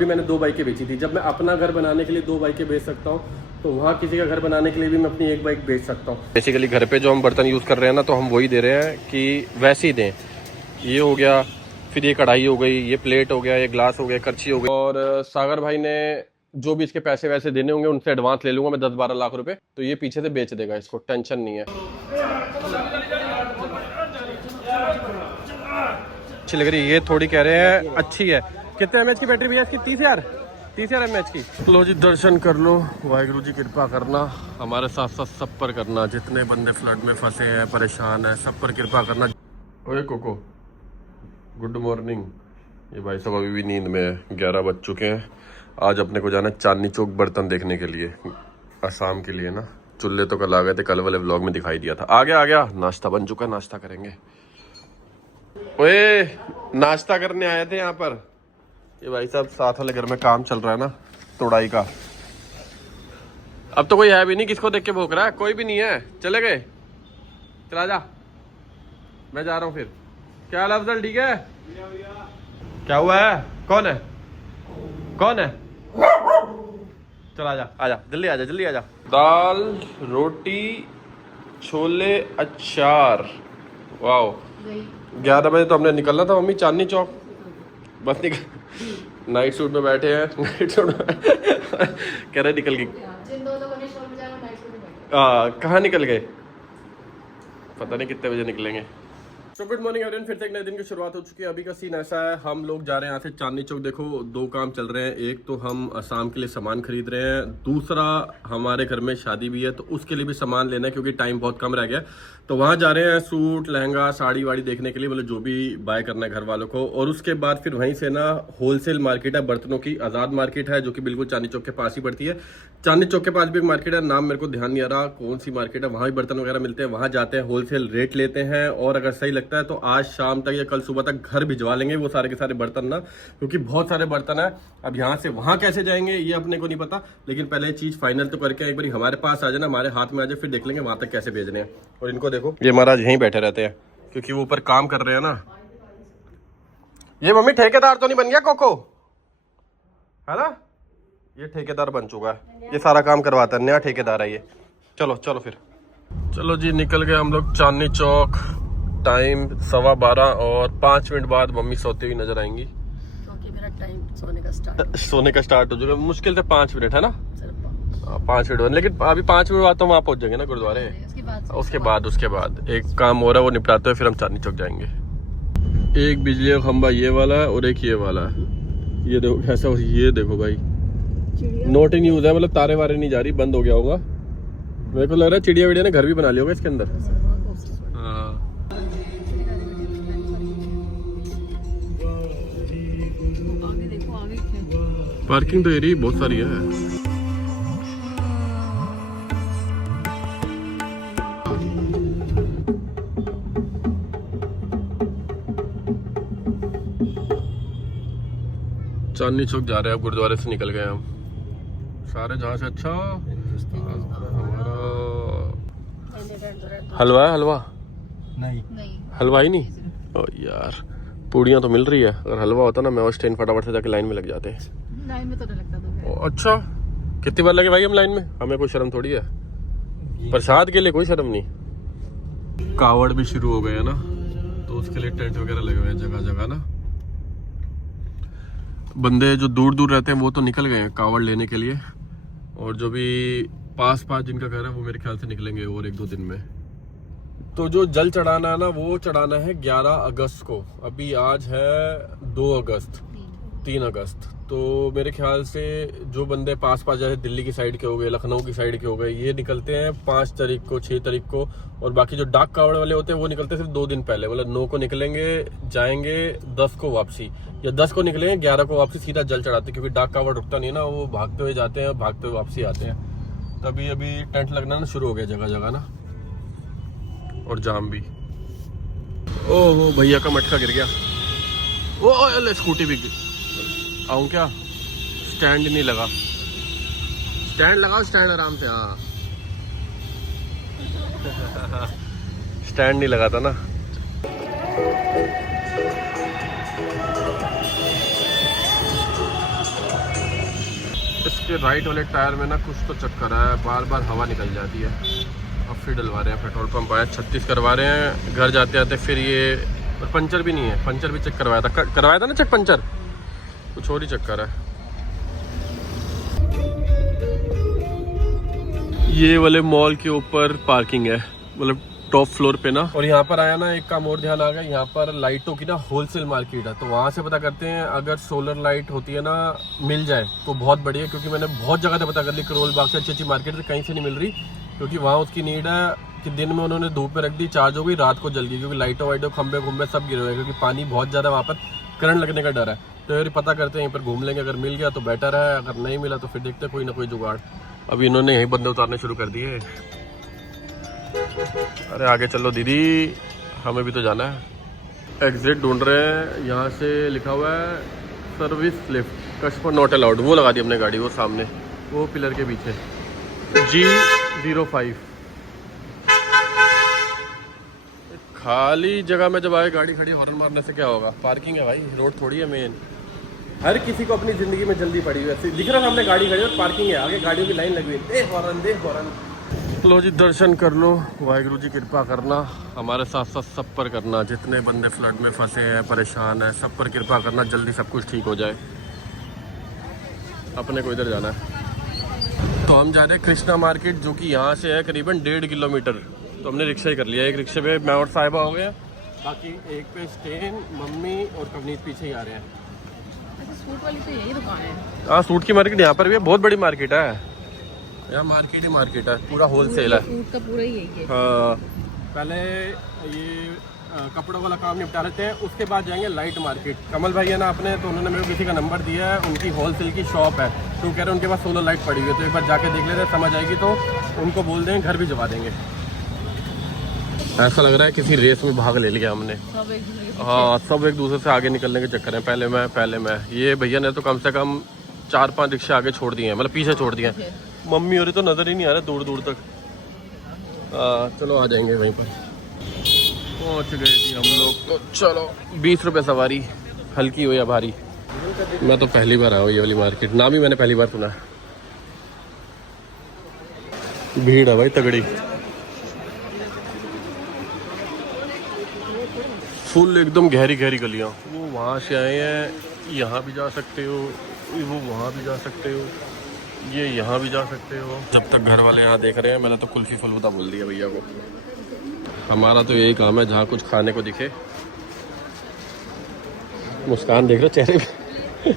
भी मैंने 2 बाइकें बेची थी। जब मैं अपना घर बनाने के लिए 2 बाइकें बेच सकता हूँ तो वहाँ किसी का घर बनाने के लिए भी मैं अपनी 1 बाइक बेच सकता हूँ। बेसिकली घर पे जो हम बर्तन यूज़ कर रहे हैं ना, तो हम वही दे रहे हैं कि वैसे ही दें। ये हो गया, फिर ये कढ़ाई हो गई, ये प्लेट हो गया, ये ग्लास हो गया, करछी हो गई। और सागर भाई ने जो भी इसके पैसे वैसे देने होंगे उनसे एडवांस ले लूँगा मैं 10-12 लाख रुपए, तो ये पीछे से बेच देगा, इसको टेंशन नहीं है। अच्छी लग रही है ये, थोड़ी कह रहे हैं अच्छी है। कितने एमएच की बैटरी भैया इसकी? 30,000 एमएच की। लो जी, दर्शन कर लो, वाहिगुरु जी कृपा करना, हमारे साथ साथ सब पर करना, जितने बंदे फ्लड में फंसे हैं, परेशान हैं, सब पर कृपा करना। ओए कोको, गुड मॉर्निंग। ये भाई साहब अभी भी नींद में है, 11 बज चुके हैं। आज अपने को जाना चांदनी चौक बर्तन देखने के लिए, असम के लिए ना। चूल्हे तो कल आ गए थे, कल वाले व्लॉग में दिखाई दिया था। आ गया नाश्ता बन चुका, नाश्ता करेंगे। ओए, नाश्ता करने आए थे यहाँ पर। ये भाई साहब साथ वाले घर में काम चल रहा है ना, तोड़ाई का। अब तो कोई है भी नहीं, किसको देख के भौंक रहा है? कोई भी नहीं है, चले गए। चला जा, मैं जा रहा हूँ फिर। क्या हाल अफजल, ठीक है? क्या हुआ है? कौन है? चला जा, आजा जल्दी, आजा जल्दी, आजा। दाल रोटी छोले अचार, वाओ। 11 बजे तो हमने निकलना था मम्मी, चांदनी चौक। बस निकल, नाइट सूट में बैठे हैं, नाइट सूट में कह रहे निकल गई। कहाँ निकल गए? पता नहीं कितने बजे निकलेंगे। तो गुड मॉर्निंग एवरीवन, फिर से एक नए दिन की शुरुआत हो चुकी है। अभी का सीन ऐसा है, हम लोग जा रहे हैं यहाँ से चांदनी चौक। देखो 2 काम चल रहे हैं, एक तो हम असम के लिए सामान खरीद रहे हैं, दूसरा हमारे घर में शादी भी है तो उसके लिए भी सामान लेना है, क्योंकि टाइम बहुत कम रह गया। तो वहाँ जा रहे हैं सूट लहंगा साड़ी वाड़ी देखने के लिए, मतलब जो भी बाय करना है घर वालों को। और उसके बाद फिर वहीं से ना होलसेल मार्केट है बर्तनों की, आज़ाद मार्केट है, जो कि बिल्कुल चांदनी चौक के पास ही पड़ती है। चांदनी चौक के पास भी एक मार्केट है, नाम मेरे को ध्यान नहीं आ रहा कौन सी मार्केट है, वहाँ भी बर्तन वगैरह मिलते हैं। वहाँ जाते हैं, होलसेल रेट लेते हैं, और अगर सही लगता है तो आज शाम तक या कल सुबह तक घर भिजवा लेंगे वो सारे के सारे बर्तन ना, क्योंकि बहुत सारे बर्तन है। अब यहाँ से वहाँ कैसे जाएंगे ये अपने को नहीं पता, लेकिन पहले चीज़ फाइनल तो करके एक बार हमारे पास आ जाए ना, हमारे हाथ में आ जाए, फिर देख लेंगे वहाँ तक कैसे भेजने हैं। और इनको देखो, ये महाराज यहीं बैठे रहते हैं क्योंकि वो ऊपर काम कर रहे हैं ना। ये मम्मी ठेकेदार तो नहीं बन गया कोको, है ना? ये ठेकेदार बन चुका है, ये सारा काम करवाता है, नया ठेकेदार है ये। चलो चलो फिर, चलो जी निकल गए हम लोग चांदनी चौक। टाइम 12:15 और 5 मिनट बाद मम्मी सोती हुई नजर आएंगी, क्योंकि मेरा टाइम सोने का स्टार्ट हो जाएगा। मुश्किल से 5 मिनट है ना, 5 मिनट, लेकिन अभी 5 मिनट बाद तो वहाँ पहुँच जाएंगे ना गुरुद्वारे। उसके बाद एक काम हो रहा है वो निपटाते हुए फिर हम चांदनी चौक जाएंगे। एक बिजली का खंबा ये वाला है और एक ये वाला है, ये देखो कैसा, ये देखो भाई नॉट इन यूज है, मतलब तारे वारे नहीं जा रही, बंद हो गया होगा। मेरे को लग रहा है चिड़िया विड़िया ने घर भी बना लिया होगा इसके अंदर। हाँ, पार्किंग तो एरिया बहुत सारी है। चांदनी चौक जा रहे हैं, अब गुरुद्वारे से निकल गए हम सारे जहाँ से। अच्छा हमारा हलवा है? हलवा नहीं, हलवा ही नहीं। ओ यार, पूड़ियाँ तो मिल रही है, अगर हलवा होता ना मैं और स्टेन फटाफट से जाके लाइन में लग जाते। लाइन में तो नहीं लगता तो। अच्छा, कितनी बार लगे भाई हम लाइन में? हमें कोई शर्म थोड़ी है, प्रसाद के लिए कोई शर्म नहीं। कावड़ भी शुरू हो गए है ना, तो उसके लिए टेंट वगैरह लगे हुए हैं जगह जगह ना। बंदे जो दूर दूर रहते हैं वो तो निकल गए हैं कावड़ लेने के लिए, और जो भी पास जिनका घर है वो मेरे ख्याल से निकलेंगे और 1-2 दिन में। तो जो जल चढ़ाना है ना वो चढ़ाना है 11 अगस्त को। अभी आज है 2 अगस्त, 3 अगस्त। तो मेरे ख्याल से जो बंदे पास जैसे दिल्ली की साइड के हो गए, लखनऊ की साइड के हो गए, ये निकलते हैं 5 तारीख को, 6 तारीख को। और बाकी जो डाक कावड़ वाले होते हैं वो निकलते हैं सिर्फ 2 दिन पहले, मतलब 9 को निकलेंगे, जाएंगे 10 को वापसी, या 10 को निकलेंगे 11 को वापसी, सीधा जल चढ़ाते, क्योंकि डाक कावड़ रुकता नहीं ना, वो भागते हुए जाते हैं, भागते हुए वापसी आते हैं। तभी अभी टेंट लगना ना शुरू हो गया जगह जगह ना, और जाम भी। ओह भैया का मटका गिर गया। ओ स्कूटी भी आऊं क्या? स्टैंड नहीं लगा, स्टैंड लगाओ, स्टैंड आराम से। हाँ स्टैंड नहीं लगा था ना। इसके राइट वाले टायर में ना कुछ तो चक्कर है, बार बार हवा निकल जाती है। अब फिर डलवा रहे हैं, पेट्रोल पंप आया 36 करवा रहे हैं। घर जाते आते फिर ये और पंचर भी नहीं है, पंचर भी चेक करवाया था ना चेक, पंचर कुछ और ही चक्कर है। ये वाले मॉल के ऊपर पार्किंग है, मतलब टॉप फ्लोर पे ना। और यहाँ पर आया ना, एक काम और ध्यान आ गया, यहाँ पर लाइटों की ना होलसेल मार्केट है। तो वहाँ से पता करते हैं, अगर सोलर लाइट होती है ना मिल जाए तो बहुत बढ़िया, क्योंकि मैंने बहुत जगह से पता कर ली, करोल बाग से अच्छी अच्छी मार्केट से कहीं से नहीं मिल रही। क्योंकि वहाँ उसकी नीड है कि दिन में उन्होंने धूप में रख दी, चार्ज हो गई, रात को जल गई, क्योंकि लाइटों वाइटों खंबे खुम्बे सब गिरे हुए हैं, क्योंकि पानी बहुत ज़्यादा वहाँ पर करंट लगने का डर है। तो यार पता करते हैं, यहीं पर घूम लेंगे, अगर मिल गया तो बेटर है, अगर नहीं मिला तो फिर देखते कोई ना कोई जुगाड़। अभी इन्होंने यहीं बंदे उतारने शुरू कर दिए। अरे आगे चलो दीदी, हमें भी तो जाना है। एग्जिट ढूंढ रहे हैं, यहाँ से लिखा हुआ है service lift, customer not allowed. वो लगा दी हमने गाड़ी, वो सामने वो पिलर के पीछे G05। खाली जगह में जब आए गाड़ी खड़ी, हॉर्न मारने से क्या होगा? पार्किंग है भाई, रोड थोड़ी है मेन। हर किसी को अपनी जिंदगी में जल्दी पड़ी हुई है। दिख रहा सामने गाड़ी खड़ी और पार्किंग है, आगे गाड़ियों की लाइन लगी हुई है, दे हॉर्न दे हॉर्न। लो जी, दर्शन कर लो, वाहिगुरु जी कृपा करना, हमारे साथ साथ सब पर करना। जितने बंदे फ्लड में फंसे हैं, परेशान हैं, सब पर कृपा करना, जल्दी सब कुछ ठीक हो जाए। अपने को इधर जाना है, तो हम जा रहे हैं कृष्णा मार्केट, जो कि यहाँ से है करीबन 1.5 किलोमीटर। तो हमने रिक्शा ही कर लिया, एक रिक्शे पे मैं और साहिबा हो गया, बाकी एक पे स्टेन, मम्मी और कवनीत पीछे ही आ रहे हैं। सूट वाली तो यही दुकान है। हाँ, सूट की मार्केट यहाँ पर भी है, बहुत बड़ी मार्केट है यार, मार्केट ही मार्केट है, पूरा होलसेल है। सूट का पूरा ही यही है। हाँ, पहले ये कपड़ों वाला काम निपटा लेते हैं, उसके बाद जाएंगे लाइट मार्केट। कमल भाई है ना अपने, तो उन्होंने मेरे को किसी का नंबर दिया है, उनकी होलसेल की शॉप है, तो कह रहे हैं उनके पास सोलर लाइट पड़ी हुई है, तो एक बार जाके देख लेते हैं, समझ आएगी तो उनको बोल देंगे, घर भी जमा देंगे। ऐसा लग रहा है किसी रेस में भाग ले लिया हमने। हाँ, सब एक दूसरे से आगे निकलने के चक्कर हैं, पहले मैं। ये भैया ने तो कम से कम 4-5 रिक्शे आगे छोड़ दिए हैं, मतलब पीछे छोड़ दिए हैं। मम्मी हो रही तो नज़र ही नहीं आ रहा दूर दूर तक। चलो आ जाएंगे वहीं पर। पहुँच गए जी हम लोग तो। चलो 20 रुपये सवारी, हल्की हो या भारी। मैं तो पहली बार आया हूँ ये वाली मार्केट, नाम ही मैंने पहली बार सुना। भीड़ है भाई तगड़ी, फुल एकदम गहरी गहरी गलियाँ। वो वहाँ से आए हैं, यहाँ भी जा सकते हो, वो वहाँ भी जा सकते हो, ये यहाँ भी जा सकते हो। जब तक घर वाले यहाँ देख रहे हैं, मैंने तो कुल्फी फलूदा बोल दिया भैया को। हमारा तो यही काम है, जहाँ कुछ खाने को दिखे। मुस्कान देख रहे चेहरे पे।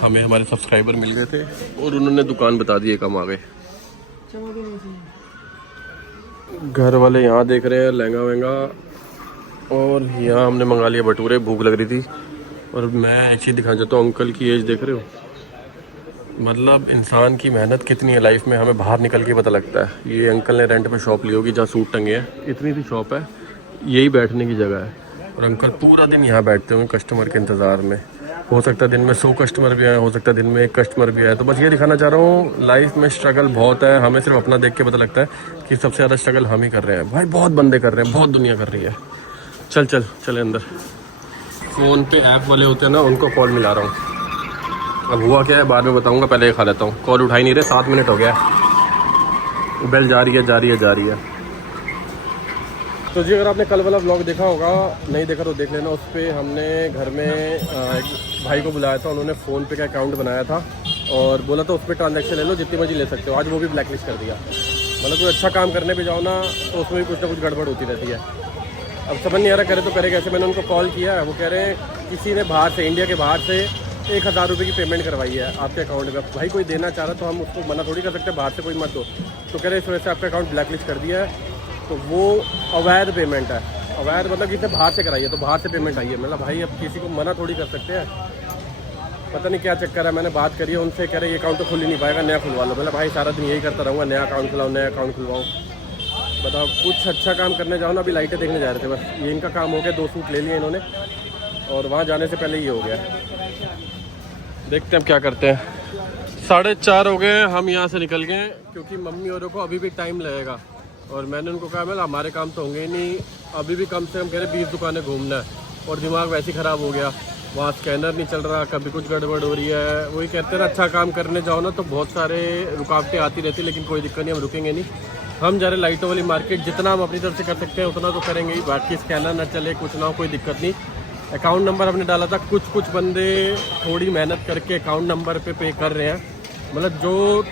हमें हमारे सब्सक्राइबर मिल गए थे और उन्होंने दुकान बता दी, कम आ गए। घर वाले यहाँ देख रहे हैं लहंगा वहंगा, और यहाँ हमने मंगा लिया भटूरे, भूख लग रही थी। और मैं एक चीज़ दिखाना चाहता हूँ, अंकल की एज देख रहे हो, मतलब इंसान की मेहनत कितनी है लाइफ में, हमें बाहर निकल के पता लगता है। ये अंकल ने रेंट पे शॉप ली होगी जहाँ सूट टंगे हैं, इतनी सी शॉप है, यही बैठने की जगह है। और अंकल पूरा दिन यहाँ बैठते होंगे कस्टमर के इंतज़ार में। हो सकता है दिन में 100 कस्टमर भी आए, हो सकता है दिन में 1 कस्टमर भी आए। तो बस ये दिखाना चाह रहा हूँ, लाइफ में स्ट्रगल बहुत है, हमें सिर्फ अपना देख के पता लगता है कि सबसे ज़्यादा स्ट्रगल हम ही कर रहे हैं। भाई बहुत बंदे कर रहे हैं, बहुत दुनिया कर रही है। चले अंदर। फ़ोन पे ऐप वाले होते हैं ना, उनको कॉल मिला रहा हूँ। अब हुआ क्या है बाद में बताऊंगा, पहले ये खा लेता हूँ। कॉल उठा ही नहीं रहे, 7 मिनट हो गया, बेल जा रही है। तो जी अगर आपने कल वाला व्लॉग देखा होगा, नहीं देखा तो देख लेना। उस पर हमने घर में एक भाई को बुलाया था, उन्होंने फ़ोन पे का अकाउंट बनाया था और बोला था उस पर ट्रांजैक्शन ले लो, जितनी मर्जी ले सकते हो। आज वो भी ब्लैकलिस्ट कर दिया। मतलब कोई अच्छा काम करने पे जाओ ना, तो उसमें भी कुछ ना कुछ गड़बड़ होती रहती है। अब समझ नहीं आ रहा करे तो करे कैसे। मैंने उनको कॉल किया, वो कह रहे हैं किसी ने बाहर से, इंडिया के बाहर से 1000 रुपये की पेमेंट करवाई है आपके अकाउंट में। भाई कोई देना चाह रहा तो हम उसको मना थोड़ी कर सकते हैं, बाहर से कोई मत दो। तो कह रहे इस वजह से आपका अकाउंट ब्लैकलिस्ट कर दिया है। तो वो अवैध पेमेंट है, अवैध मतलब किसने बाहर से कराई है, तो बाहर से पेमेंट आई है। मतलब भाई अब किसी को मना थोड़ी कर सकते हैं, पता नहीं क्या चक्कर है। मैंने बात करी है उनसे, कह रहे ये अकाउंट तो खुल ही नहीं पाएगा, नया खुलवा लो। मतलब भाई सारा दिन यही करता रहूँगा, नया अकाउंट खुलाओ, नया अकाउंट खुलवाओ। बताओ, कुछ अच्छा काम करने जाओ ना। अभी लाइटें देखने जा रहे थे, बस ये इनका काम हो गया। 2 सूट ले लिए इन्होंने और वहाँ जाने से पहले ये हो गया। देखते हैं अब क्या करते हैं। 4:30 हो गए, हम यहाँ से निकल गए क्योंकि मम्मी औरों को अभी भी टाइम लगेगा। और मैंने उनको कहा मतलब हमारे काम तो होंगे ही नहीं, अभी भी कम से कम कह रहे 20 दुकानें घूमना है। और दिमाग वैसे ही ख़राब हो गया वहाँ स्कैनर नहीं चल रहा, कभी कुछ गड़बड़ हो रही है। वही कहते हैं ना, अच्छा काम करने जाओ ना तो बहुत सारे रुकावटें आती रहती, लेकिन कोई दिक्कत नहीं, हम रुकेंगे नहीं। हम जा रहे लाइटों वाली मार्केट, जितना हम अपनी तरफ से कर सकते हैं उतना तो करेंगे ही। बाकी स्कैनर ना चले, कुछ ना हो, कोई दिक्कत नहीं। अकाउंट नंबर हमने डाला था, कुछ बंदे थोड़ी मेहनत करके अकाउंट नंबर पे कर रहे हैं। मतलब जो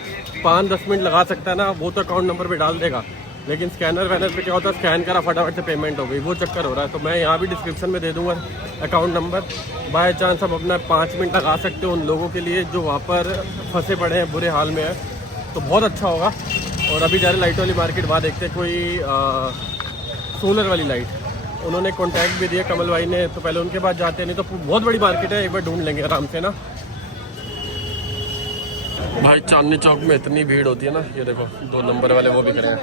5-10 मिनट लगा सकता है ना, वो तो अकाउंट नंबर पे डाल देगा, लेकिन स्कैनर वैनर पे क्या होता है, स्कैन करा फटाफट से पेमेंट हो गई, वो चक्कर हो रहा है। तो मैं यहाँ भी डिस्क्रिप्शन में दे दूँगा अकाउंट नंबर। बाय चांस आप अपना 5 मिनट लगा सकते हो उन लोगों के लिए जो वहाँ पर फंसे पड़े हैं, बुरे हाल में है, तो बहुत अच्छा होगा। और अभी जा रहे लाइट वाली मार्केट, वहाँ देखते हैं कोई सोलर वाली लाइट। उन्होंने कॉन्टैक्ट भी दिया कमल भाई ने, तो पहले उनके पास जाते हैं, नहीं तो बहुत बड़ी मार्केट है, एक बार ढूंढ लेंगे आराम से ना। भाई चांदनी चौक में इतनी भीड़ होती है ना, ये देखो 2 नंबर वाले वो भी खड़े हैं,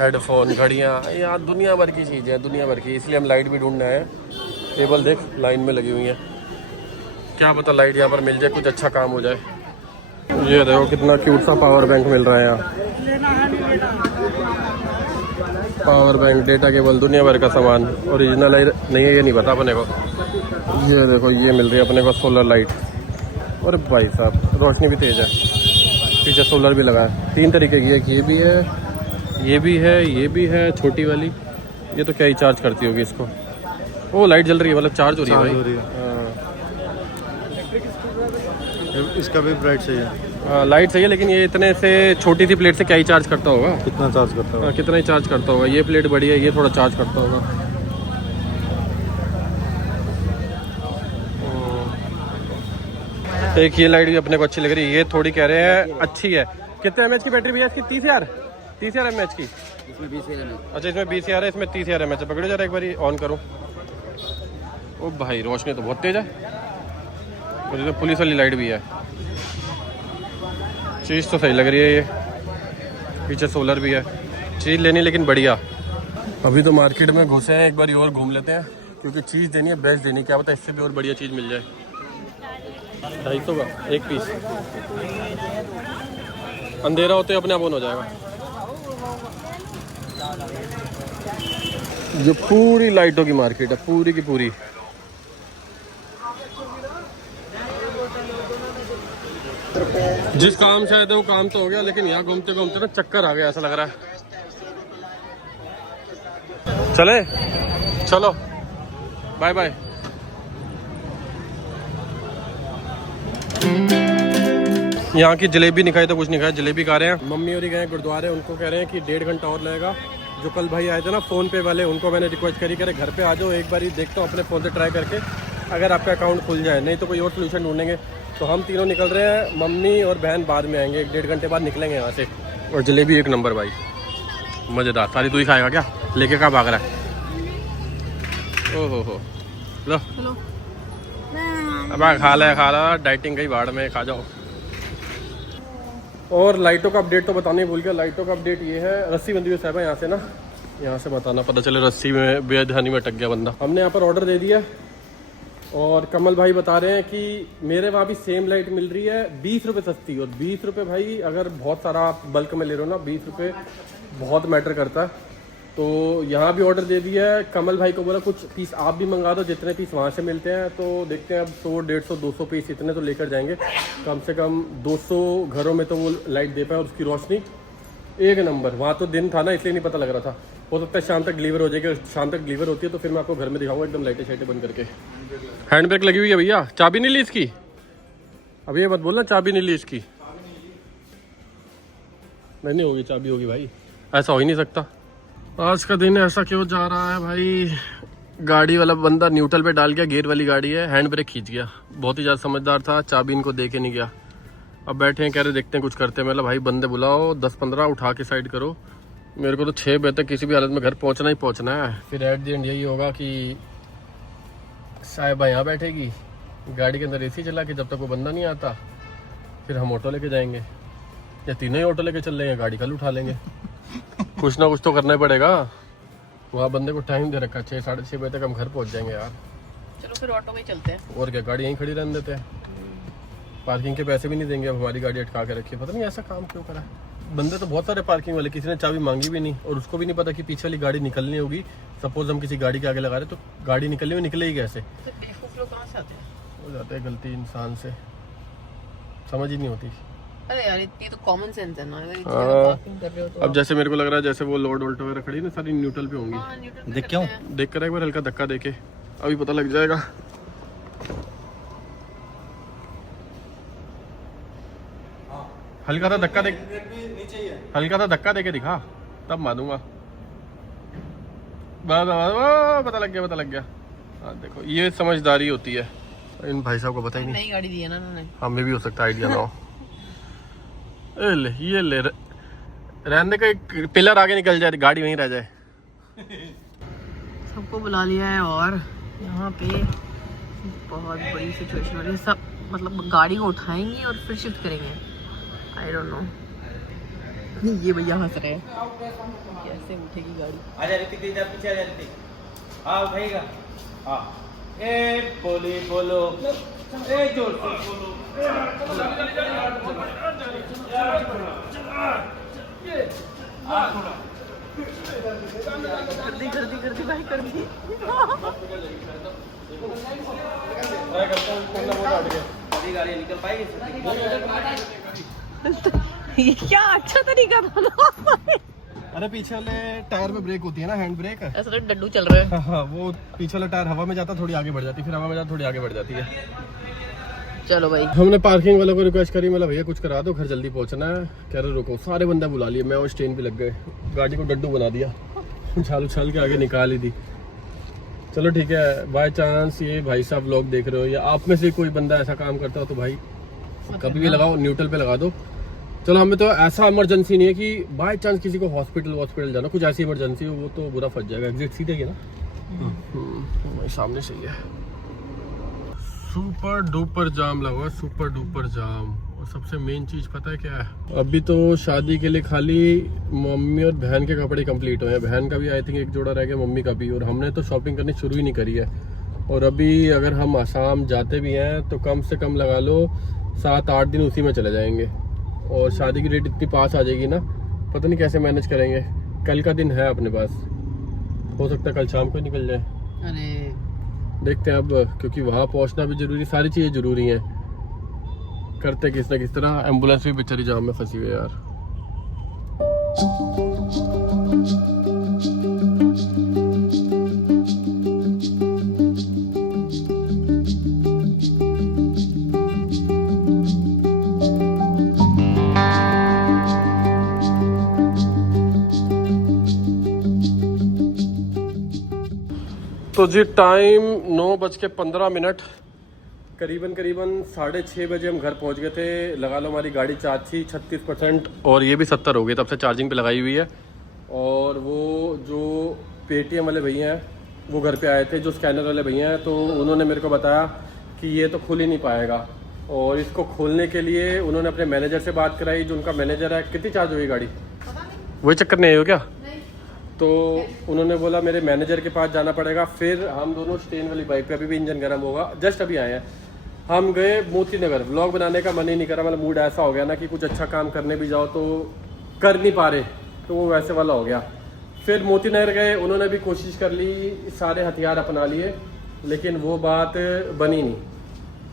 हेडफोन, घड़ियाँ, यहाँ दुनिया भर की चीज़ें हैं, दुनिया भर की। इसलिए हम लाइट भी ढूंढने आए हैं। टेबल देख लाइन में लगी हुई है, क्या पता लाइट यहाँ पर मिल जाए, कुछ अच्छा काम हो जाए। ये देखो कितना क्यूट सा पावर बैंक मिल रहा है यहाँ। पावर बैंक, डेटा केबल, दुनिया भर का सामान। ओरिजिनल है नहीं है ये नहीं पता अपने को। ये देखो ये मिल रही है अपने को सोलर लाइट। और भाई साहब रोशनी भी तेज़ है, पीछे सोलर भी लगा है। 3 तरीके की है, ये भी है, ये भी है, ये भी है, छोटी वाली। ये तो क्या ही चार्ज करती होगी इसको। वो लाइट जल रही है, मतलब चार्ज हो रही है भाई। इसका भी ब्राइट सही है। लाइट सही है, लेकिन ये इतने से छोटी सी प्लेट से क्या ही चार्ज करता होगा। कितना चार्ज करता होगा? कितना ही चार्ज करता होगा। ये प्लेट बड़ी है, ये थोड़ा चार्ज करता होगा। एक ये लाइट भी अपने को अच्छी लग रही है, ये थोड़ी कह रहे हैं अच्छी है। कितने एमएच की बैटरी भैया इसकी? 30,000 एमएच की। इसमें 20,000 mAh। अच्छा इसमें 20,000 है, इसमें 30,000 एमएच है। पकड़ो जरा एक बार ऑन करूँ। ओ भाई रोशनी तो बहुत तेज है, और ये तो पुलिस वाली लाइट भी है। चीज़ तो सही लग रही है, ये पीछे सोलर भी है, चीज़ लेनी लेकिन बढ़िया। अभी तो मार्केट में घुसे हैं, एक बार और घूम लेते हैं, क्योंकि चीज़ देनी है बेस्ट देनी, क्या पता इससे भी और बढ़िया चीज़ मिल जाए। 250 का एक पीस, अंधेरा होते अपने आप ऑन हो जाएगा। जो पूरी लाइटों की मार्केट है, पूरी की पूरी। जिस काम से आए थे वो काम तो हो गया, लेकिन यहाँ घूमते घूमते ना चक्कर आ गया, ऐसा लग रहा है। चले चलो, बाय बाय। यहाँ की जलेबी नहीं खाई तो कुछ नहीं खाया, जलेबी खा रहे हैं। मम्मी और गए गुरुद्वारे, उनको कह रहे हैं कि 1.5 घंटा और लगेगा। जो कल भाई आए थे ना फ़ोन पे वाले, उनको मैंने रिक्वेस्ट करी, करे घर पे आ जाओ, एक बार ही देखता हूँ अपने फ़ोन से ट्राई करके, अगर आपका अकाउंट खुल जाए, नहीं तो कोई और सोल्यूशन ढूंढेंगे। तो हम तीनों निकल रहे हैं, मम्मी और बहन बाद में आएंगे, 1-1.5 घंटे बाद निकलेंगे यहाँ से। और जलेबी एक नंबर भाई, मज़ेदार। सारी तू ही खाएगा क्या? लेके कहाँ भाग रहा है? ओहो लो अब खा ला, डाइटिंग गई भाड़ में, खा जाओ। और लाइटों का अपडेट तो बताना ही भूल गया। लाइटों का अपडेट ये है, रस्सी बंदी हुई साहब यहाँ से ना, यहाँ से बताना, पता चले रस्सी में बेअदहानी में अटक गया बंदा। हमने यहाँ पर ऑर्डर दे दिया, और कमल भाई बता रहे हैं कि मेरे वहाँ भी सेम लाइट मिल रही है 20 रुपये सस्ती। और 20 रुपये भाई, अगर बहुत सारा आप बल्क में ले रहे हो ना, 20 रुपये बहुत मैटर करता है। तो यहाँ भी ऑर्डर दे दिया है। कमल भाई को बोला कुछ पीस आप भी मंगा दो, जितने पीस वहाँ से मिलते हैं। तो देखते हैं अब 100, 150, 200 पीस इतने तो लेकर जाएंगे। कम से कम 200 घरों में तो वो लाइट दे पाए, और उसकी रोशनी एक नंबर। वहाँ तो दिन था ना, इसलिए नहीं पता लग रहा था। हो सकता है शाम तक डिलीवर हो जाएगी, और शाम तक डिलीवर होती है तो फिर मैं आपको घर में दिखाऊंगा एकदम लाइटें शाइटें बंद करके। हैंड ब्रेक लगी हुई है भैया, चाबी नहीं ली इसकी? अब ये मत बोलना चाबी नहीं ली इसकी। नहीं होगी, चाबी होगी भाई, ऐसा हो ही नहीं सकता। आज का दिन ऐसा क्यों जा रहा है भाई? गाड़ी वाला बंदा न्यूट्रल पे डाल गया, गेयर वाली गाड़ी है, हैंड ब्रेक खींच गया। बहुत ही ज़्यादा समझदार था, चाबी इनको दे के नहीं गया। अब बैठे हैं, कह रहे देखते हैं कुछ करते हैं। मतलब भाई बंदे बुलाओ, 10-15 उठा के साइड करो। मेरे को तो 6 बजे तक किसी भी हालत में घर पहुंचना ही पहुंचना है। फिर एट द एंड यही होगा कि साहिबा यहाँ बैठेगी गाड़ी के अंदर एसी चला के, जब तक वो बंदा नहीं आता। फिर हम ऑटो लेके जाएंगे, या तीनों ही ऑटो लेके चल लेंगे, गाड़ी कल उठा लेंगे। कुछ ना कुछ तो करना ही पड़ेगा। वहाँ बंदे को टाइम दे रखा, 6, 6:30 बजे तक हम घर पहुँच जाएंगे यार। चलो फिर ऑटो में चलते हैं। और क्या, गाड़ी यहीं खड़ी रहने देते हैं, पार्किंग के पैसे भी नहीं देंगे। अब हमारी गाड़ी अटका के रखी है, पता नहीं ऐसा काम क्यों करा। बंदे तो बहुत सारे पार्किंग वाले, किसी ने चाबी मांगी भी नहीं, और उसको भी नहीं पता कि पीछे वाली गाड़ी निकलनी होगी। सपोज हम किसी गाड़ी के आगे लगा रहे तो गाड़ी निकलनी हुई, निकलेगी कैसे? कुछ लोग कहाँ से आते हैं? हो जाते हैं गलती इंसान से, समझ ही नहीं होती। अरे यार इतनी तो कॉमन सेंस है ना, अगर इतनी हाँ। ज्यादा पार्किंग कर रहे हो तो अब जैसे मेरे को लग रहा है जैसे वो लोड वोल्ट वगैरह खड़ी है ना, सारी न्यूट्रल पे होंगी। हाँ, न्यूट्रल पे देख करते क्यों? हैं। देख कर एक बार हल्का धक्का देके अभी पता लग जाएगा। हल्का सा धक्का दे, हल्का सा धक्का देके दिखा, तब मारूंगा। पता लग गया, पता लग गया। हाँ देखो, ये समझदारी होती है, इन भाई साहब को पता ही नहीं। नई गाड़ी दी है ना उन्होंने। हमें भी हो सकता है आइडिया ना हो। ए ले, ये ले, रहने का एक पिलर आगे निकल जाए, गाड़ी वहीं रह जाए। सबको बुला लिया है और यहाँ पे बहुत बड़ी सिचुएशन हो रही है। सब मतलब गाड़ी को उठाएंगे और फिर शिफ्ट करेंगे, आई डोंट नो। ये भैया हंस रहे हैं, कैसे उठेगी गाड़ी। आजा ऋतिक, इधर पीछे आजा ऋतिक। हाँ उठाएगा। हाँ ए बोली बोलो, ए जोर से बोलो। कर दी भाई, कर दी। गाड़ी निकल पाएगी? ये क्या अच्छा तरीका था ना। अरे पीछे वाले टायर में ब्रेक होती है ना, हैंड ब्रेक। ऐसा तो डड्डू चल रहा है। हाँ, वो पीछे वाला टायर हवा में जाता थोड़ी आगे बढ़ जाती, फिर हवा में जाता थोड़ी आगे बढ़ जाती है। चलो भाई, हमने पार्किंग वालों को रिक्वेस्ट करी, मतलब भैया कुछ करा दो, घर जल्दी पहुंचना है। कह रहे रुको, सारे बंदे बुला लिए, मैं और स्टेन भी लग गए, गाड़ी को डड्डू बना दिया, उछाल उछाल के आगे निकाल ही दी। चलो ठीक है, बाय चांस ये भाई साहब व्लॉग देख रहे हो या आप में से कोई बंदा ऐसा काम करता हो तो भाई कभी भी लगाओ, न्यूट्रल पे लगा दो। चलो हमें तो ऐसा इमरजेंसी नहीं है कि बाय चांस किसी को हॉस्पिटल जाना, कुछ ऐसी इमरजेंसी हो वो तो बुरा फंस जाएगा। एग्जिट सीधे ही है ना, सामने से ही है। सुपर डुपर जाम लगा हुआ है, सुपर डुपर जाम। और सबसे मेन चीज पता है क्या है, अभी तो शादी के लिए खाली मम्मी और बहन के कपड़े कंप्लीट हुए हैं। बहन का भी आई थिंक एक जोड़ा रह गया, मम्मी का भी, और हमने तो शॉपिंग करनी शुरू ही नहीं करी है। और अभी अगर हम आसाम जाते भी हैं तो कम से कम लगा लो 7-8 दिन उसी में चले जाएंगे। और शादी की डेट इतनी पास आ जाएगी ना, पता नहीं कैसे मैनेज करेंगे। कल का दिन है अपने पास, हो सकता है कल शाम को ही निकल जाए। अरे देखते हैं अब, क्योंकि वहाँ पहुँचना भी जरूरी, सारी चीज़ें जरूरी हैं। करते किस ना किस तरह। एम्बुलेंस भी बेचारी जाम में फंसी हुई है यार। तो जी टाइम 9:15, करीबन 6:30 बजे हम घर पहुंच गए थे। लगा लो हमारी गाड़ी चार्ज थी 36% और ये भी 70 हो गई, तब से चार्जिंग पे लगाई हुई है। और वो जो पेटीएम वाले भैया हैं वो घर पे आए थे, जो स्कैनर वाले भैया हैं, तो उन्होंने मेरे को बताया कि ये तो खुल ही नहीं पाएगा। और इसको खोलने के लिए उन्होंने अपने मैनेजर से बात कराई, जो उनका मैनेजर है। कितनी चार्ज हुई गाड़ी? वही चक्कर नहीं हो क्या? तो उन्होंने बोला मेरे मैनेजर के पास जाना पड़ेगा। फिर हम दोनों स्टेन वाली बाइक पे, अभी भी इंजन गर्म होगा, जस्ट अभी आए हैं। हम गए मोती नगर। व्लॉग बनाने का मन ही नहीं करा, मतलब मूड ऐसा हो गया ना कि कुछ अच्छा काम करने भी जाओ तो कर नहीं पा रहे, तो वो वैसे वाला हो गया। फिर मोती नगर गए, उन्होंने भी कोशिश कर ली, सारे हथियार अपना लिए, लेकिन वो बात बनी नहीं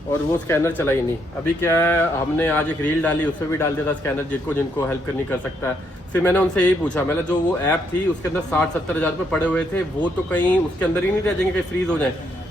और वो स्कैनर चला ही नहीं। अभी क्या है, हमने आज एक रील डाली, उसमें भी डाल दिया था स्कैनर, जिनको हेल्प करनी कर सकता है। फिर मैंने उनसे यही पूछा, मैंने जो वो ऐप थी उसके अंदर 60-70 हज़ार रुपये पड़े हुए थे, वो तो कहीं उसके अंदर ही नहीं रह जाएंगे, कहीं फ्रीज हो जाए?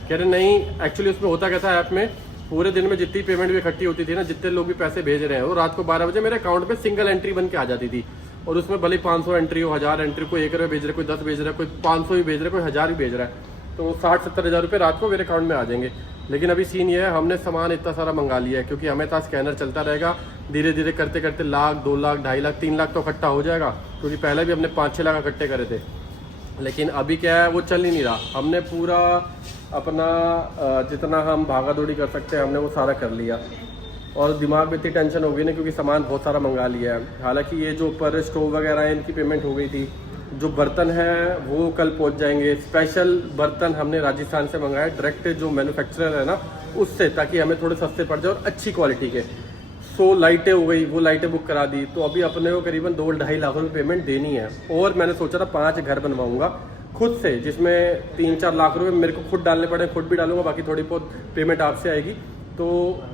कह रहे नहीं, एक्चुअली उसमें होता क्या था, ऐप में पूरे दिन में जितनी पेमेंट भी इकट्ठी होती थी ना, जितने लोग भी पैसे भेज रहे हैं, वो रात को 12 बजे मेरे अकाउंट में सिंगल एंट्री बन के आ जाती थी। और उसमें भले 500 एंट्री हो, 1000 एंट्री, कोई 1 रुपये भेज रहा है, कोई 10 भेज रहा है, कोई 500 भी भेज रहा है, कोई 1000 भी भेज रहा है, तो 60-70 हज़ार रुपये रात को मेरे अकाउंट में आ जाएंगे। लेकिन अभी सीन ये है, हमने सामान इतना सारा मंगा लिया है, क्योंकि हमें था स्कैनर चलता रहेगा, धीरे धीरे करते करते 1 लाख, 2 लाख, 2.5 लाख, 3 लाख तो इकट्ठा हो जाएगा। क्योंकि पहले भी हमने 5-6 लाख इकट्ठे करे थे, लेकिन अभी क्या है, वो चल ही नहीं रहा। हमने पूरा अपना जितना हम भागा दौड़ी कर सकते हैं हमने वो सारा कर लिया। और दिमाग में इतनी टेंशन हो गई ना, क्योंकि सामान बहुत सारा मंगा लिया है। हालांकि ये जो ऊपर स्टोव वगैरह है, इनकी पेमेंट हो गई थी। जो बर्तन है वो कल पहुंच जाएंगे। स्पेशल बर्तन हमने राजस्थान से मंगाए, डायरेक्ट जो मैन्युफैक्चरर है ना उससे, ताकि हमें थोड़े सस्ते पड़ जाए और अच्छी क्वालिटी के। सो लाइटें हो गई, वो लाइटें बुक करा दी। तो अभी अपने को करीबन 2-2.5 लाख रुपये पेमेंट देनी है। और मैंने सोचा था 5 घर बनवाऊंगा, खुद से, जिसमें 3-4 लाख रुपए मेरे को खुद डालने पड़े, खुद भी डालूंगा, बाकी थोड़ी बहुत पेमेंट आपसे आएगी। तो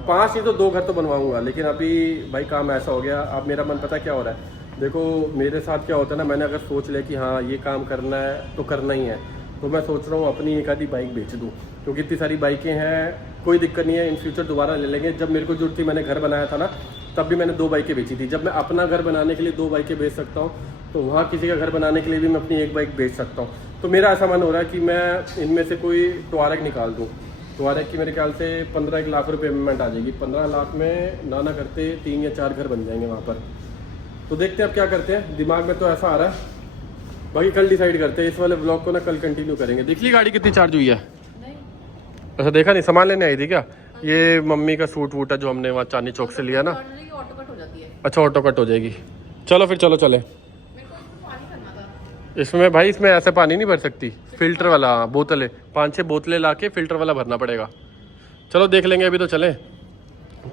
5 नहीं तो 2 घर तो बनवाऊंगा। लेकिन अभी भाई काम ऐसा हो गया, अब मेरा मन पता क्या हो रहा है, देखो मेरे साथ क्या होता है ना, मैंने अगर सोच लिया कि हाँ ये काम करना है तो करना ही है, तो मैं सोच रहा हूँ अपनी एक आधी बाइक बेच दूँ, क्योंकि इतनी सारी बाइकें हैं, कोई दिक्कत नहीं है, इन फ्यूचर दोबारा ले लेंगे। जब मेरे को जरूरत थी, मैंने घर बनाया था ना, तब भी मैंने 2 बाइकें बेची थी। जब मैं अपना घर बनाने के लिए 2 बाइकें बेच सकता हूँ, तो वहाँ किसी का घर बनाने के लिए भी मैं अपनी 1 बाइक बेच सकता हूँ। तो मेरा ऐसा मन हो रहा है कि मैं इनमें से कोई टवारेग निकाल दूँ। टवारेग की मेरे ख्याल से 15 लाख रुपये पेमेंट आ जाएगी। 15 लाख में ना करते 3 या 4 घर बन जाएंगे वहाँ पर। तो देखते हैं अब क्या करते हैं, दिमाग में तो ऐसा आ रहा है, बाकी कल डिसाइड करते हैं। इस वाले ब्लॉग को ना कल कंटिन्यू करेंगे। देख ली गाड़ी कितनी चार्ज हुई है? अच्छा देखा नहीं, सामान लेने आई थी क्या? ये मम्मी का सूट वूट है जो हमने वहाँ चांदनी चौक से लिया ना। ऑटो कट हो जाती है। अच्छा ऑटो कट हो जाएगी, चलो फिर चलो चले। इसमें भाई इसमें ऐसे पानी नहीं भर सकती, फिल्टर वाला बोतलें 5-6 बोतलें ला के फिल्टर वाला भरना पड़ेगा। चलो देख लेंगे, अभी तो चले,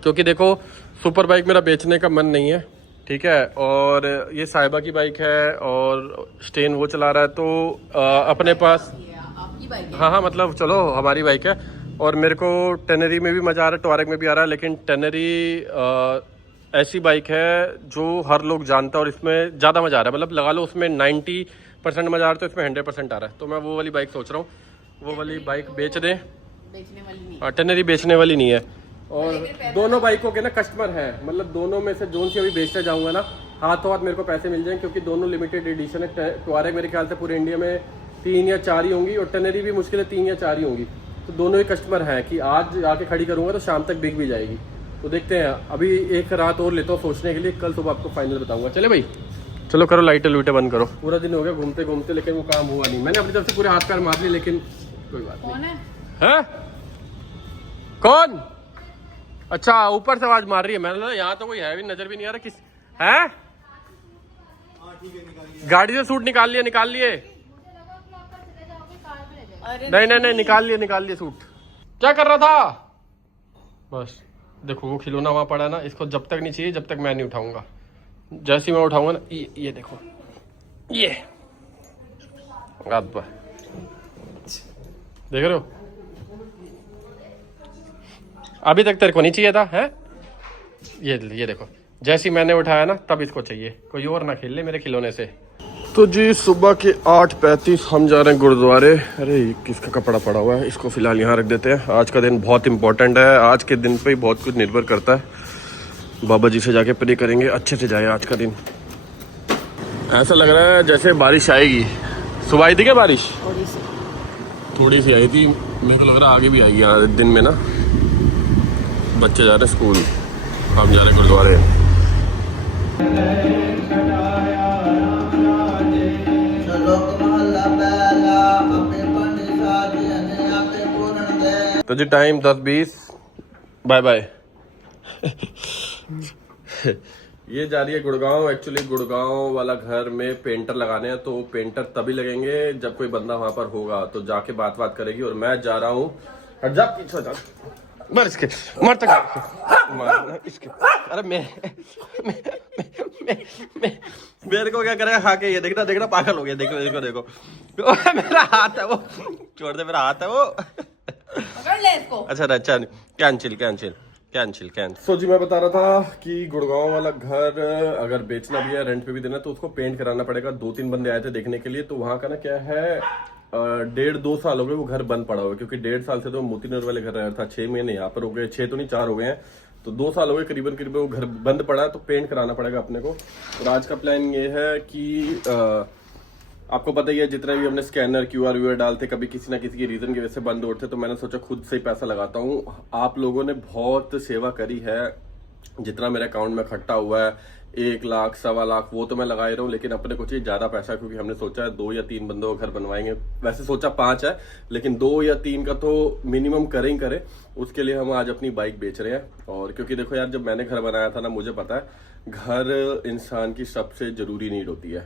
क्योंकि देखो सुपर बाइक मेरा बेचने का मन नहीं है, ठीक है। और ये साहिबा की बाइक है और स्टेन वो चला रहा है, तो अपने पास आपकी बाइक है? हाँ मतलब चलो हमारी बाइक है। और मेरे को टेनरी में भी मज़ा आ रहा है, टवारेग में भी आ रहा है, लेकिन टेनरी ऐसी बाइक है जो हर लोग जानता है और इसमें ज़्यादा मज़ा आ रहा है। मतलब लगा लो उसमें 90% मज़ा आ रहा है, तो इसमें 100% आ रहा है। तो मैं वो वाली बाइक सोच रहा हूँ, वो वाली बाइक बेच दें। बेचने वाली नहीं। हाँ टेनरी बेचने वाली नहीं है। और दोनों बाइकों के ना कस्टमर है, मतलब दोनों में से जोन सी अभी बेचते जाऊंगा ना, हाथों हाथ मेरे को पैसे मिल जाएंगे, क्योंकि दोनों लिमिटेड एडिशन है। टवारेग मेरे ख्याल से पूरे इंडिया में 3 या 4 ही होंगी, और टेनरी भी मुश्किल है 3 या 4 ही होंगी। तो दोनों ही कस्टमर हैं कि आज आके खड़ी करूंगा तो शाम तक बिक भी जाएगी। तो देखते हैं, अभी एक रात और लेता हूँ सोचने के लिए, कल सुबह आपको फाइनल बताऊंगा। चले भाई, चलो करो लाइटें लूटे बंद करो। पूरा दिन हो गया घूमते घूमते, लेकिन वो काम हुआ नहीं। मैंने अपनी तरफ से पूरे हाथ पैर मार लिए, लेकिन कोई बात नहीं। कौन है? कौन? अच्छा ऊपर से आवाज मार रही है, मैंने यहाँ तो कोई है भी, नजर भी नहीं आ रहा। किस है? गाड़ी से सूट निकाल लिए नहीं निकाल लिए सूट। क्या कर रहा था? बस देखो वो खिलौना वहां पड़ा है ना, इसको जब तक नहीं चाहिए जब तक मैं नहीं उठाऊंगा। जैसे ही मैं उठाऊंगा ना, ये देखो, ये देख रहे हो, अभी तक तेरे को नहीं चाहिए था है? ये देखो, जैसे ही मैंने उठाया ना तब इसको चाहिए, कोई और ना खेल ले मेरे खिलौने से। तो जी सुबह के 8:35 हम जा रहे हैं गुरुद्वारे। अरे किसका कपड़ा पड़ा हुआ है, इसको फिलहाल यहाँ रख देते हैं। आज का दिन बहुत इंपॉर्टेंट है, आज के दिन पे ही बहुत कुछ निर्भर करता है। बाबा जी से जाके प्रे करेंगे, अच्छे से जाए आज का दिन। ऐसा लग रहा है जैसे बारिश आएगी। सुबह आई थी क्या बारिश? थोड़ी सी आई थी, मेरे को लग रहा है आगे भी आएगी आज दिन में ना। बच्चे जा रहे हैं स्कूल, हम जा रहे हैं गुरुद्वारे। तो जी टाइम 10:20, बाय बाय। ये जा रही है गुड़गांव। एक्चुअली गुड़गांव वाला घर में पेंटर लगाने हैं, तो पेंटर तभी लगेंगे जब कोई बंदा वहां पर होगा, तो जाके बात करेगी। और मैं जा रहा हूँ, हट जा पीछे जा, मर इसके मर तक इसके। अरे मेरे को क्या करेगा खा के, ये देखना पागल हो गया। देखो इसको देखो, मेरा हाथ है वो, छोड़ दे, मेरा हाथ है वो। पकड़ ले इसको। अच्छा कैंसिल। सो जी मैं बता रहा था कि गुड़गांव वाला घर अगर बेचना भी है, रेंट पे भी देना, तो उसको पेंट कराना पड़ेगा। 2-3 बंदे आए थे देखने के लिए, तो वहाँ का ना क्या है, 1.5-2 साल हो गए वो घर बंद पड़ा हुआ है, क्योंकि 1.5 साल से तो मोतीनगर वाले घर रहा था। 6 महीने यहाँ पर हो गए, 6 तो नहीं 4 हो गए हैं, तो 2 साल हो गए करीबन वो घर बंद पड़ा है, तो पेंट कराना पड़ेगा अपने को। और आज का प्लान ये है कि आपको पता ही है, जितना भी हमने स्कैनर QR डालते, कभी किसी ना किसी की रीजन की वजह से बंद उठते, तो मैंने सोचा खुद से ही पैसा लगाता हूँ। आप लोगों ने बहुत सेवा करी है, जितना मेरे अकाउंट में इकट्ठा हुआ है 1 लाख 1.25 लाख वो तो मैं लगा ही रहा हूँ, लेकिन अपने को चाहिए ज्यादा पैसा, क्योंकि हमने सोचा है 2 या 3 बंदों का घर बनवाएंगे। वैसे सोचा 5 है, लेकिन 2 या 3 का तो मिनिमम करें। उसके लिए हम आज अपनी बाइक बेच रहे हैं। और क्योंकि देखो यार, जब मैंने घर बनाया था ना, मुझे पता है घर इंसान की सबसे जरूरी नीड होती है।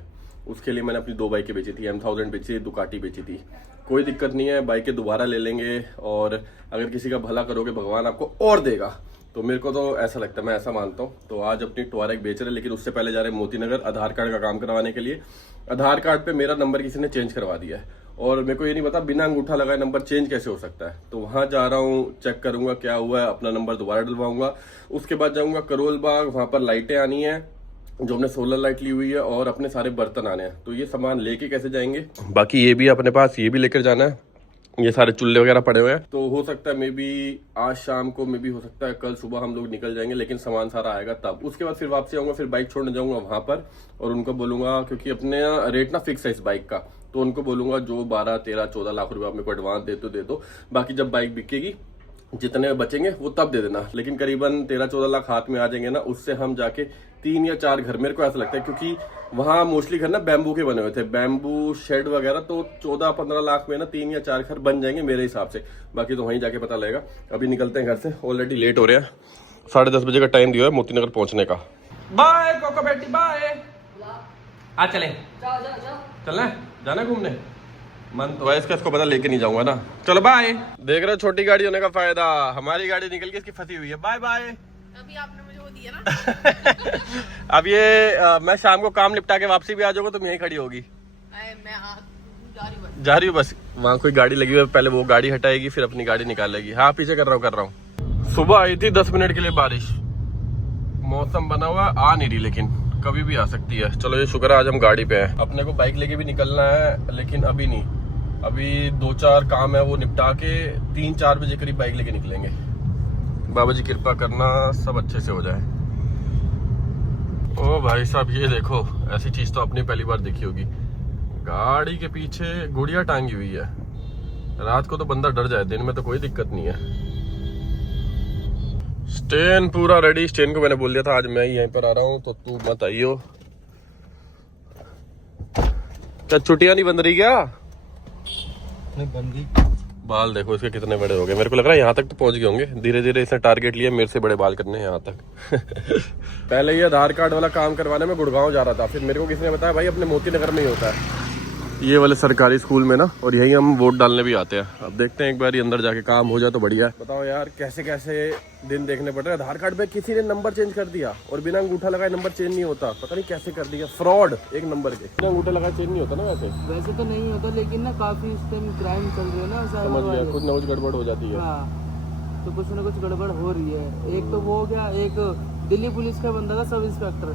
उसके लिए मैंने अपनी 2 बाइकें बेची थी, M1000 बेची थी, दुकाटी बेची थी। कोई दिक्कत नहीं है, बाइकें दोबारा ले लेंगे, और अगर किसी का भला करोगे भगवान आपको और देगा। तो मेरे को तो ऐसा लगता है, मैं ऐसा मानता हूँ। तो आज अपनी टवारेग बेच रहे, लेकिन उससे पहले जा रहे मोतीनगर आधार कार्ड का काम करवाने के लिए। आधार कार्ड पे मेरा नंबर किसी ने चेंज करवा दिया है, और मेरे को ये नहीं पता बिना अंगूठा लगाए नंबर चेंज कैसे हो सकता है। तो वहां जा रहा हूँ, चेक करूंगा क्या हुआ है, अपना नंबर दोबारा डलवाऊंगा। उसके बाद जाऊंगा करोल बाग, वहां पर लाइटें आनी है जो हमने सोलर लाइट ली हुई है, और अपने सारे बर्तन आने हैं। तो ये सामान लेके कैसे जाएंगे, बाकी ये भी अपने पास ये भी लेकर जाना है। ये सारे चूल्हे वगैरह पड़े हुए हैं, तो हो सकता है मे बी आज शाम को, मे बी हो सकता है कल सुबह हम लोग निकल जाएंगे, लेकिन सामान सारा आएगा तब। उसके बाद फिर वापसी आऊंगा, फिर बाइक छोड़ने जाऊंगा वहां पर, और उनको बोलूंगा, क्योंकि अपने रेट ना फिक्स है इस बाइक का, तो उनको बोलूंगा जो 12, 13, 14 लाख रुपए आप मेरे को एडवांस दे दो, बाकी जब बाइक बिकेगी जितने बचेंगे वो तब दे देना। लेकिन करीबन 13-14 लाख हाथ में आ जाएंगे ना, उससे हम जाके 3 या 4 घर, मेरे को ऐसा लगता है, क्योंकि वहां मोस्टली घर ना बैम्बू के बने हुए थे, बैम्बू शेड वगैरह, तो 14-15 लाख में ना 3 या 4 घर बन जाएंगे मेरे हिसाब से। बाकी तो वहीं जाके पता लगेगा। अभी निकलते हैं घर से, ऑलरेडी लेट हो रहे हैं, 10:30 बजे का टाइम दिया है मोती नगर पहुंचने का। बाय कोको बेटी, बाय। आज चले, चलना है, जाना है घूमने, मन तो है इसका, इसको पता लेके नहीं जाऊंगा ना। चलो बाय। देख रहे हो छोटी गाड़ी होने का फायदा, हमारी गाड़ी निकल के इसकी फंसी हुई है। Bye bye. अभी आपने मुझे वो दिया ना। अब ये मैं शाम को काम निपटा के वापसी भी आ जाऊंगा, तुम यहीं खड़ी होगी। मैं जा रही हूँ बस, वहाँ कोई गाड़ी लगी हुई है, पहले वो गाड़ी हटाएगी फिर अपनी गाड़ी निकालेगी। हाँ पीछे कर रहा हूँ। सुबह आई थी 10 मिनट के लिए बारिश, मौसम बना हुआ आ नहीं रही, लेकिन कभी भी आ सकती है। चलो ये शुक्र है आज हम गाड़ी पे हैं। अपने को बाइक लेके भी निकलना है, लेकिन अभी नहीं, अभी 2-4 काम है वो निपटा के 3-4 बजे करीब बाइक लेके निकलेंगे। बाबा जी कृपा करना सब अच्छे से हो जाए। ओ भाई साहब ये देखो, ऐसी चीज तो आपने पहली बार देखी होगी, गाड़ी के पीछे गुड़िया टांगी हुई है। रात को तो बंदा डर जाए, दिन में तो कोई दिक्कत नहीं है। स्टेन पूरा रेडी, स्टेन को मैंने बोल दिया था आज मैं यहीं पर आ रहा हूँ, तो तू मत आइयो। क्या छुट्टियां नहीं बंद रही क्या? नहीं बन गई। बाल देखो इसके कितने बड़े हो गए, मेरे को लग रहा है यहाँ तक तो पहुंच गए होंगे। धीरे धीरे इसने टारगेट लिया मेरे से बड़े बाल करने यहाँ तक। पहले ये आधार कार्ड वाला काम करवाने में गुड़गांव जा रहा था, फिर मेरे को किसी ने बताया भाई अपने मोती नगर में ही होता है ये वाले सरकारी स्कूल में ना, और यही हम वोट डालने भी आते हैं। अब देखते हैं एक बार अंदर जाके काम हो जाए तो बढ़िया है। बताओ यार कैसे कैसे दिन देखने पड़ रहे हैं। आधार कार्ड पे किसी ने नंबर चेंज कर दिया, और बिना अंगूठा लगाए नंबर चेंज नहीं होता, पता नहीं कैसे कर दिया, फ्रॉड एक नंबर के। बिना अंगूठा लगाए चेंज नहीं होता ना वैसे तो नहीं होता, लेकिन ना काफी इस टाइम क्राइम चल रहे हैं ना, समझ लिया, कुछ ना कुछ गड़बड़ हो जाती है। हाँ, तो कुछ ना कुछ गड़बड़ हो रही है। एक तो वो हो गया, एक दिल्ली पुलिस का बंदा था सब इंस्पेक्टर,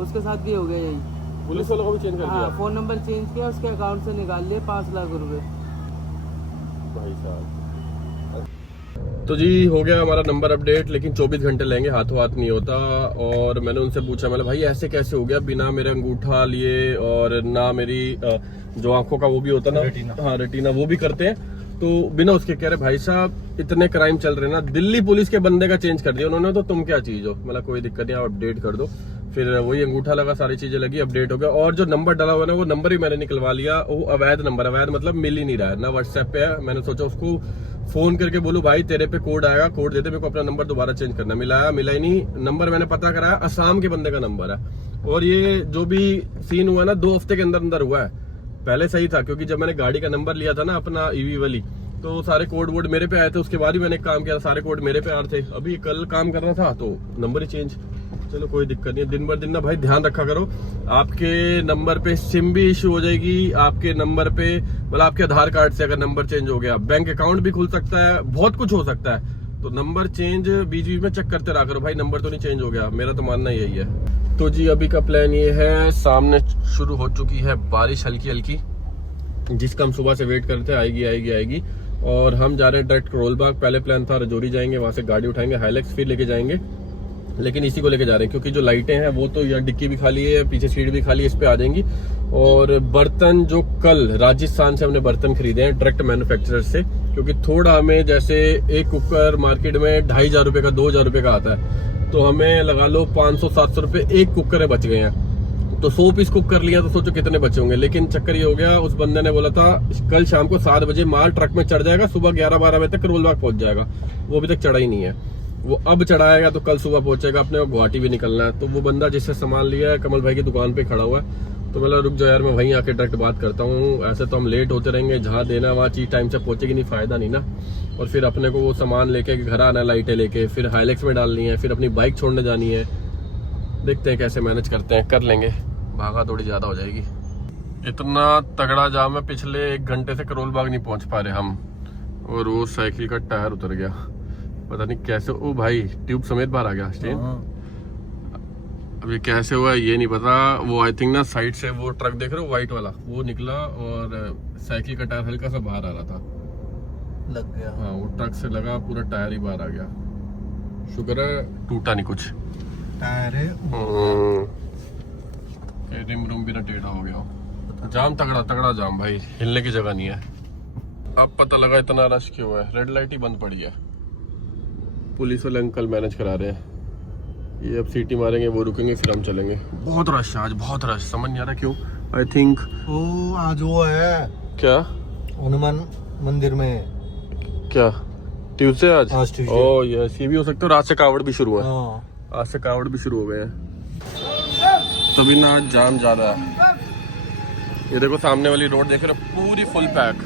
उसके साथ भी हो गया यही। पुलिस वालों को भी चेंज कर दिया। फोन नंबर चेंज किया, उसके अकाउंट से निकाल लिए 5 लाख रुपए। भाई साहब, तो जी हो गया हमारा नंबर अपडेट, लेकिन 24 घंटे लेंगे, हाथों हाथ नहीं होता। और मैंने उनसे पूछा, मैंने भाई ऐसे कैसे हो गया बिना मेरे अंगूठा लिए, और ना मेरी जो आंखों का वो भी होता ना, हाँ रेटिना, वो भी करते हैं, तो बिना उसके। कह रहे भाई साहब इतने क्राइम चल रहे ना, दिल्ली पुलिस के बंदे का चेंज कर दिया उन्होंने, तो तुम क्या चीज हो। मतलब कोई दिक्कत नहीं, आप अपडेट कर दो। फिर वही अंगूठा लगा, सारी चीजें लगी, अपडेट हो गया। और जो नंबर डाला हुआ ना, वो नंबर भी मैंने निकलवा लिया, वो अवैध नंबर, अवैध मतलब मिल ही नहीं रहा है ना, व्हाट्सएप पे है। मैंने सोचा उसको फोन करके बोलूं भाई तेरे पे कोड आएगा, कोड देते मेरे को अपना नंबर दोबारा चेंज करना। मिला ही नहीं नंबर, मैंने पता कराया असम के बंदे का नंबर है। और ये जो भी सीन हुआ ना 2 हफ्ते के अंदर अंदर हुआ है। पहले सही था, क्योंकि जब मैंने गाड़ी का नंबर लिया था ना अपना ईवी वाली, तो सारे कोड वोड मेरे पे आए थे। उसके बाद ही मैंने काम किया, सारे कोड मेरे पे आ रहे थे। अभी कल काम करना था तो नंबर ही चेंज। चलो कोई दिक्कत नहीं है, दिन भर दिन ना भाई ध्यान रखा करो। आपके नंबर पे सिम भी इशू हो जाएगी, आपके नंबर पे मतलब आपके आधार कार्ड से अगर नंबर चेंज हो गया, बैंक अकाउंट भी खुल सकता है, बहुत कुछ हो सकता है। तो नंबर चेंज बीच बीच में चेक करते रहा करो भाई, नंबर तो नहीं चेंज हो गया। मेरा तो मानना यही है। तो जी अभी का प्लान ये है, सामने शुरू हो चुकी है बारिश हल्की हल्की, जिसका हम सुबह से वेट करते हैं, आएगी आएगी आएगी। और हम जा रहे हैं डायरेक्ट करोल बाग। पहले प्लान था रजौरी जाएंगे, वहां से गाड़ी उठाएंगे हाइलेक्स, फिर लेके जाएंगे, लेकिन इसी को लेके जा रहे हैं क्योंकि जो लाइटें हैं वो तो यार डिक्की भी खाली है, पीछे सीट भी खाली है, इस पे आ जाएंगी। और बर्तन जो कल राजस्थान से हमने बर्तन खरीदे हैं डायरेक्ट मैन्युफैक्चरर से, क्योंकि थोड़ा हमें जैसे एक कुकर मार्केट में 2500 रुपए का 2000 रुपए का आता है, तो हमें लगा लो 500-700 रुपए एक कुकर बच गए हैं। तो 100 पीस कुक कर लिया तो सोचो कितने बचे होंगे। लेकिन चक्कर ये हो गया, उस बंदे ने बोला था कल शाम को 7 बजे माल ट्रक में चढ़ जाएगा, सुबह 11-12 बजे तक करोल बाग पहुंच जाएगा। वो अभी तक चढ़ा ही नहीं है, वो अब चढ़ाएगा तो कल सुबह पहुंचेगा। अपने को गुवाहाटी भी निकलना है। तो वो बंदा जिससे सामान लिया है कमल भाई की दुकान पे खड़ा हुआ है, तो मतलब रुक जाओ यार, मैं वहीं आके डायरेक्ट बात करता हूँ। ऐसे तो हम लेट होते रहेंगे, जहाँ देना वहाँ चीज टाइम से पहुंचेगी नहीं, फायदा नहीं ना। और फिर अपने को वो सामान लेके घर आना है, लाइटें लेके, फिर हाइलेक्स में डालनी है, फिर अपनी बाइक छोड़ने जानी है। देखते हैं कैसे मैनेज करते हैं, कर लेंगे, भागा थोड़ी ज्यादा हो जाएगी। इतना तगड़ा जाम है, पिछले 1 घंटे से करोल बाग नहीं पहुंच पा रहे हम। और वो साइकिल का टायर उतर गया, पता नहीं कैसे। ओ भाई ट्यूब समेत बाहर आ गया स्टेन। अब ये कैसे हुआ ये नहीं पता। वो आई थिंक ना साइड से वो ट्रक देख रहे हो व्हाइट वाला, वो निकला और साइकिल का टायर हल्का सा बाहर आ रहा था, लग गया। हाँ वो ट्रक से लगा, पूरा टायर ही बाहर आ गया। शुक्र है टूटा नहीं कुछ। टायर है रिम रूम भी ना टेढ़ा हो गया। जाम तगड़ा जाम भाई, हिलने की जगह नहीं है। अब पता लगा इतना रश क्यों है, रेड लाइट ही बंद पड़ी है। पुलिस वाले अंकल मैनेज करा रहे हैं। ये अब सीटी मारेंगे, वो रुकेंगे, फिर हम चलेंगे। बहुत रश है आज, बहुत रश, समझ नहीं आ रहा क्यों। आई थिंक ओ आज वो है क्या हनुमान मंदिर में, क्या ट्यूसडे आज? आज Tuesday। ओह यस, ये भी हो सकता है। रात से कावड़ भी शुरू है, हाँ। आज से कावड़ भी शुरू हो गए हैं, तभी ना आज जाम ज्यादा है। ये देखो सामने वाली रोड देख रहे हो, पूरी फुल पैक।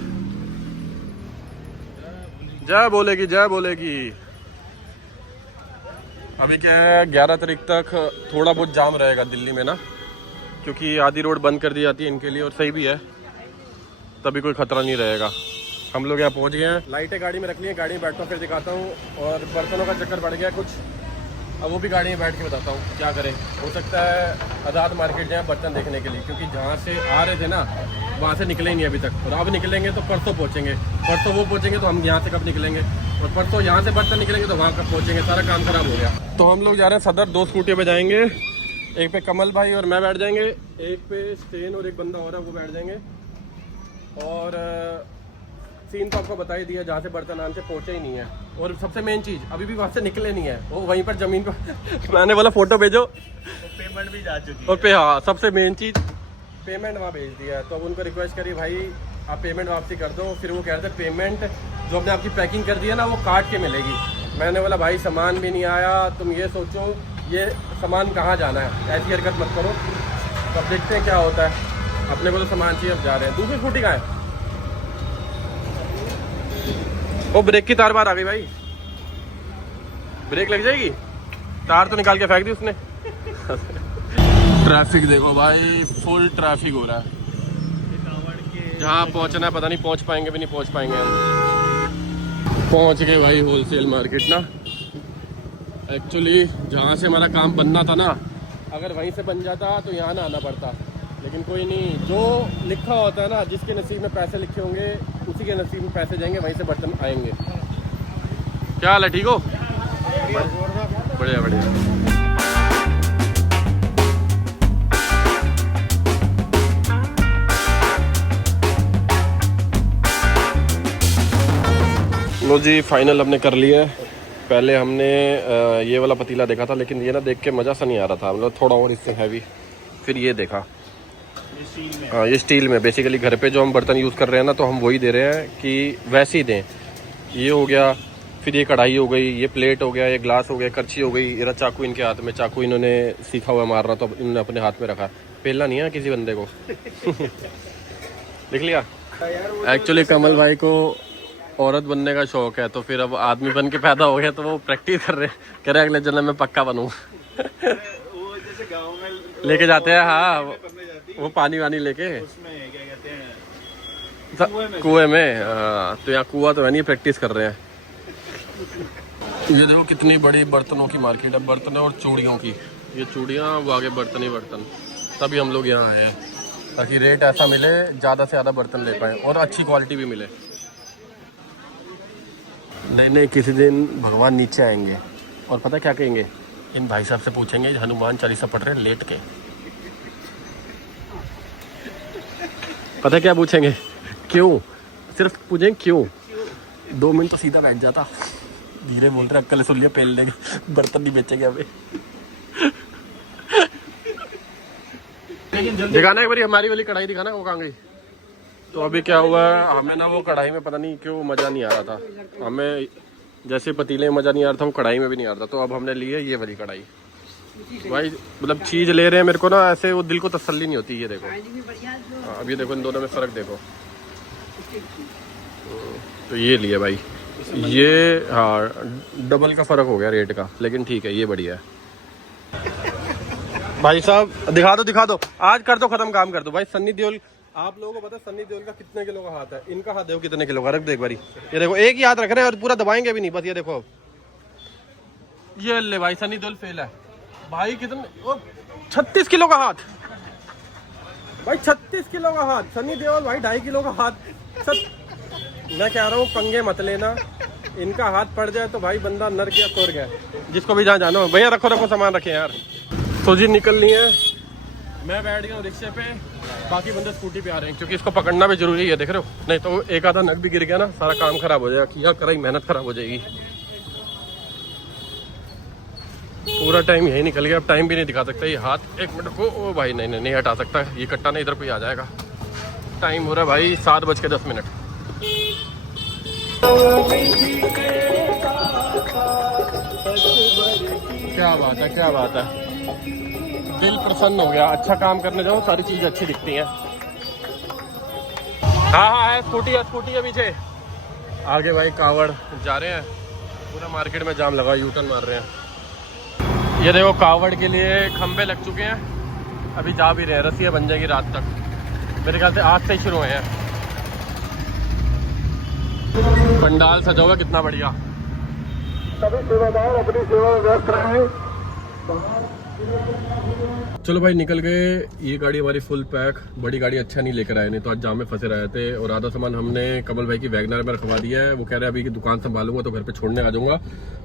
जय बोलेगी, जय बोलेगी। अभी क्या है, 11 तारीख तक थोड़ा बहुत जाम रहेगा दिल्ली में ना, क्योंकि आधी रोड बंद कर दी जाती है इनके लिए, और सही भी है, तभी कोई खतरा नहीं रहेगा। हम लोग यहाँ पहुँच गए हैं, लाइटें गाड़ी में रख ली हैं, गाड़ी में बैठता हूँ फिर दिखाता हूँ। और बर्तनों का चक्कर बढ़ गया कुछ, अब वो भी गाड़ी में बैठ के बताता हूँ क्या करें। हो सकता है आज़ाद मार्केट जाए बर्तन देखने के लिए, क्योंकि जहाँ से आ रहे थे ना वहाँ से निकले ही नहीं अभी तक, और अब निकलेंगे तो परसों पहुँचेंगे। परसों वो पहुँचेंगे तो हम यहाँ से कब निकलेंगे, और परसों यहाँ से बर्तन निकलेंगे तो वहाँ कब पहुँचेंगे। सारा काम खराब हो गया। तो हम लोग जा रहे हैं सदर, 2 स्कूटी पे जाएंगे। एक पे कमल भाई और मैं बैठ जाएंगे, एक पे स्टेन और एक बंदा और है वो बैठ जाएंगे। और सीन तो आपको बता ही दिया, जहाँ से बर्तन आने से पहुँचे ही नहीं है। और सबसे मेन चीज़, अभी भी वहाँ से निकले नहीं है, वो वहीं पर ज़मीन पर मैंने बोला फ़ोटो भेजो, पेमेंट भी जा चुकी और पे हाँ सबसे मेन चीज़ पेमेंट वहाँ भेज दिया है। तो अब उनको रिक्वेस्ट करी भाई आप पेमेंट वापसी कर दो। फिर वो कह रहे थे पेमेंट जो हमने आपकी पैकिंग कर दी है ना वो काट के मिलेगी। मैंने बोला भाई सामान भी नहीं आया, तुम ये सोचो ये सामान कहाँ जाना है, ऐसी हरकत मत करो। तो अब देखते हैं क्या होता है, अपने को तो सामान चाहिए, अब जा रहे हैं। दूसरी स्कूटी कहाँ है? वो ब्रेक की तार बाहर आ गई भाई, ब्रेक लग जाएगी, तार तो निकाल के फेंक दी उसने। ट्रैफिक देखो भाई, फुल ट्रैफिक हो रहा है। जहाँ पहुँचना है पता नहीं पहुँच पाएंगे भी नहीं पहुँच पाएंगे हम। पहुँच गए भाई होलसेल मार्केट ना। एक्चुअली जहाँ से हमारा काम बनना था ना, अगर वहीं से बन जाता तो यहाँ ना आना पड़ता, लेकिन कोई नहीं। जो लिखा होता है ना, जिसके नसीब में पैसे लिखे होंगे उसी के नसीब में पैसे जाएंगे, वहीं से बर्तन आएंगे। क्या हाल है, ठीक हो? बढ़िया बढ़िया। लो जी फाइनल हमने कर लिया है। पहले हमने ये वाला पतीला देखा था, लेकिन ये ना देख के मज़ा सा नहीं आ रहा था, मतलब थोड़ा और इससे हैवी। फिर ये देखा, हाँ ये स्टील में। बेसिकली घर पे जो हम बर्तन यूज़ कर रहे हैं ना, तो हम वही दे रहे हैं कि वैसे ही दें। ये हो गया, फिर ये कढ़ाई हो गई, ये प्लेट हो गया, ये ग्लास हो गया, करछी हो गई, ये चाकू इनके हाथ में, चाकू इन्होंने सीखा हुआ मारना तो इन्होंने अपने हाथ में रखा। पेलना नहीं है किसी बंदे को। देख लिया। एक्चुअली कमल भाई को औरत बनने का शौक है, तो फिर अब आदमी बन के पैदा हो गया, तो वो प्रैक्टिस कर रहे हैं, कह रहे अगले जन्म में पक्का बनूँ। वो जैसे गांव में लेके जाते हैं, हाँ वो पानी वानी लेके उसमें क्या कहते हैं कुएं में। हाँ तो यहाँ कुआं तो है नहीं, प्रैक्टिस कर रहे हैं। ये देखो कितनी बड़ी बर्तनों की मार्केट है, बर्तनों और चूड़ियों की। ये चूड़ियाँ, वो आगे बर्तन ही बर्तन। तभी हम लोग यहाँ आए हैं, ताकि रेट ऐसा मिले, ज़्यादा से ज़्यादा बर्तन ले पाएँ और अच्छी क्वालिटी भी मिले। नहीं किसी दिन भगवान नीचे आएंगे और पता क्या कहेंगे, इन भाई साहब से पूछेंगे हनुमान चालीसा पढ़ रहे हैं लेट के। पता क्या पूछेंगे, क्यों? सिर्फ पूछेंगे क्यों। 2 मिनट तो सीधा बैठ जाता। धीरे बोल रहे, अक्कल सुन लिया, पेल लेंगे, बर्तन नहीं बेचेंगे हमें। दिखाना एक बारी हमारी वाली कढ़ाई दिखाना, वो कहाँ गई? तो अभी क्या हुआ है, हमें ना वो कढ़ाई में पता नहीं क्यों मज़ा नहीं आ रहा था। हमें जैसे पतीले में मज़ा नहीं आ रहा था, वो कढ़ाई में भी नहीं आ रहा था। तो अब हमने ली है ये वाली कढ़ाई। भाई मतलब चीज़ ले रहे हैं, मेरे को ना ऐसे वो दिल को तसल्ली नहीं होती। ये देखो, हाँ अब ये देखो, इन दोनों में फ़र्क देखो। तो ये लिए भाई, ये हाँ डबल का फ़र्क हो गया रेट का, लेकिन ठीक है, ये बढ़िया है। भाई साहब दिखा दो, आज कर दो, ख़त्म काम कर दो भाई। सन्नी देओल आप लोगों को पता है सन्नी देओल का कितने किलो का हाथ है? इनका हाथ देखो कितने किलो का, रख दो एक बारी। ये देखो एक ही हाथ रख रहे हैं और पूरा दबाएंगे भी नहीं, बस ये देखो। ये ले भाई सन्नी देओल फेल है भाई। कितने 36 किलो का हाथ भाई, 36 किलो का हाथ सन्नी देओल भाई, 2.5 किलो का हाथ। मैं कह रहा हूँ पंगे मत लेना, इनका हाथ पड़ जाए तो भाई बंदा नर गया तोड़ गया। जिसको भी जहाँ जाना हो भैया रखो रखो सामान रखे यार। तो जी निकलनी है, मैं बैठ गया हूँ रिक्शे पे, बाकी बंदे स्कूटी पे आ रहे हैं क्योंकि इसको पकड़ना भी जरूरी है, देख रहे हो, नहीं तो एक आधा नग भी गिर गया ना सारा काम खराब हो जाएगा, किया कराई मेहनत खराब हो जाएगी। पूरा टाइम यही निकल गया, अब टाइम भी नहीं दिखा सकता ये हाथ। 1 मिनट को ओ भाई नहीं हटा सकता, ये कट्टा नहीं इधर कोई आ जाएगा। टाइम हो रहा है भाई 7:10। क्या बात है, क्या बात है, दिल प्रसन्न हो गया। अच्छा काम करने जाओ सारी चीजें अच्छी दिखती हैं। हाँ है स्कूटी है पीछे। आगे भाई कावड़ जा रहे हैं, पूरा मार्केट में जाम लगा, यू टर्न मार रहे हैं। ये देखो कावड़ के लिए खंबे लग चुके हैं, अभी जा भी रहे हैं, रस्सियाँ बन जाएगी रात तक, मेरे ख्याल से आज से ही शुरू हुए हैं। पंडाल सजा हुआ कितना बढ़िया। सभी सेवादार अपनी सेवा में व्यस्त रहे। चलो भाई निकल गए। ये गाड़ी हमारी फुल पैक, बड़ी गाड़ी अच्छा नहीं लेकर आए, नहीं तो आज जाम में फंसे रहे थे। और आधा सामान हमने कमल भाई की वैगनर में रखवा दिया है, वो कह रहे हैं अभी की दुकान संभालूंगा तो घर पे छोड़ने आ जाऊंगा।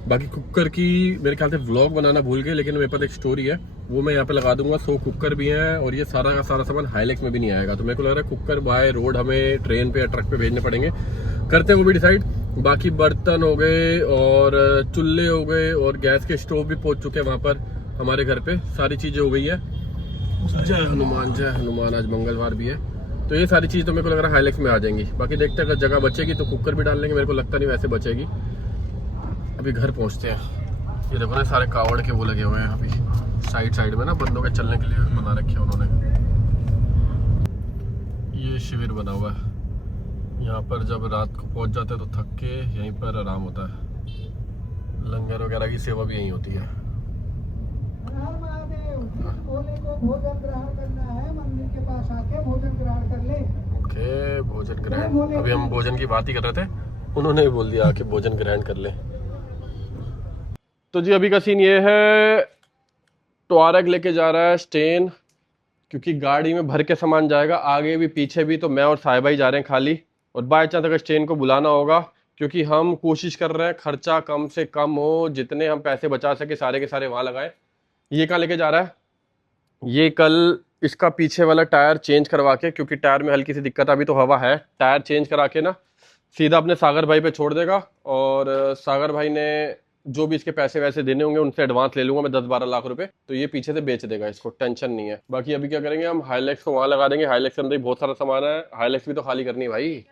बाकी कुकर की मेरे ख्याल से व्लॉग बनाना भूल गए, लेकिन मेरे पास एक स्टोरी है वो मैं यहाँ पे लगा दूंगा। 100 कुकर भी हैं और ये सारा का सारा सामान हाईलैक्स में भी नहीं आएगा, तो मेरे को लग रहा है कुकर बाय रोड हमें ट्रेन पे या ट्रक पे भेजने पड़ेंगे, करते हैं वो भी डिसाइड। बाकी बर्तन हो गए और चूल्हे हो गए और गैस के स्टोव भी पहुंच चुके हैं वहां पर हमारे घर पे, सारी चीजें हो गई है। जय हनुमान, जय हनुमान। आज मंगलवार भी है, तो ये सारी चीज तो मेरे को लग रहा है हाईलैक्स में आ जाएंगी। बाकी देखते हैं अगर जगह बचेगी तो कुकर भी डाल लेंगे, मेरे को लगता नहीं वैसे बचेगी। अभी घर पहुंचते हैं। ये देखो ना सारे कावड़ के वो लगे हुए हैं अभी साइड में ना, बंदों के चलने के लिए बना रखे हैं उन्होंने। ये शिविर बना हुआ है, यहाँ पर जब रात को पहुंच जाते हैं तो थक के यहीं पर आराम होता है। लंगर वगैरह की सेवा भी यहीं होती है। भोले को भोजन ग्रहण करना है, मंदिर के पास आके भोजन ग्रहण कर ले। ओके भोजन ग्रहण, अभी हम भोजन की बात ही कर रहे थे, उन्होंने भी बोल दिया कि भोजन ग्रहण कर ले। तो जी अभी का सीन ये है, ट्वारग लेके जा रहा है स्टेन, क्योंकि गाड़ी में भर के सामान जाएगा, आगे भी पीछे भी। तो मैं और साहिबा ही जा रहे हैं खाली, और बाय चांस अगर स्टेन को बुलाना होगा, क्योंकि हम कोशिश कर रहे हैं खर्चा कम से कम हो, जितने हम पैसे बचा सके सारे के सारे वहाँ लगाए। ये कहाँ लेके जा रहा है? ये कल इसका पीछे वाला टायर चेंज करवा के, क्योंकि टायर में हल्की सी दिक्कत है, अभी तो हवा है, टायर चेंज करा के ना सीधा अपने सागर भाई पे छोड़ देगा। और सागर भाई ने जो भी इसके पैसे वैसे देने होंगे उनसे एडवांस ले लूंगा मैं 10-12 लाख रुपए, तो ये पीछे से बेच देगा, इसको टेंशन नहीं है। बाकी अभी क्या करेंगे हम, हाईलैक्स को वहाँ लगा देंगे। हाईलैक्स के अंदर बहुत सारा सामान है, हाईलैक्स भी तो खाली करनी है भाई।